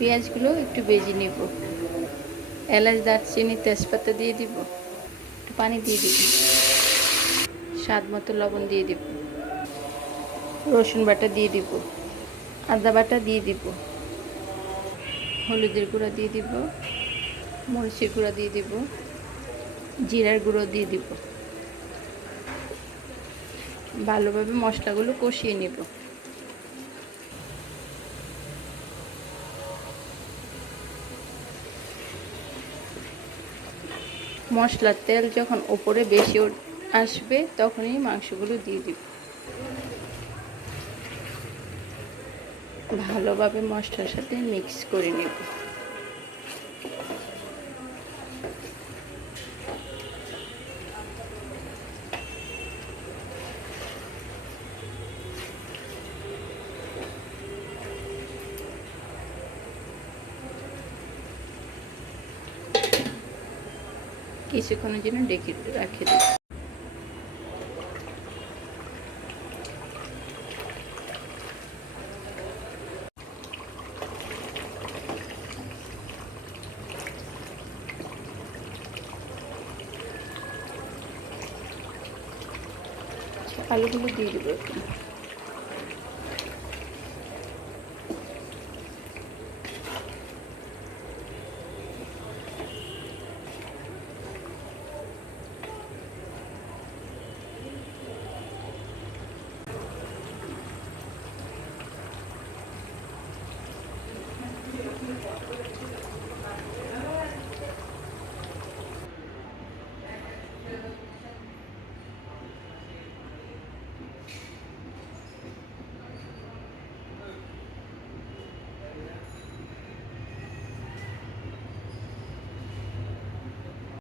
পেঁয়াজগুলো একটু বেজে নেব। এলাচ, দারচিনি, তেজপাতা দিয়ে দিব। একটু পানি দিয়ে দিব। স্বাদ মতো লবণ দিয়ে দিব। রসুন বাটা দিয়ে দিব। আদা বাটা দিয়ে দিব। হলুদের গুঁড়া দিয়ে দিব। মরিচের গুঁড়া দিয়ে দিব। জিরার গুঁড়ো দিয়ে দিব। ভালোভাবে মশলাগুলো কষিয়ে নেব। মশলার তেল যখন ওপরে বেশি আসবে, তখনই মাংসগুলো দিয়ে দিব। ভালোভাবে মশলার সাথে মিক্স করে নেব। কিছুক্ষণের জন্য ডেকে রাখে দিই। আলুগুলো দিয়ে দেবো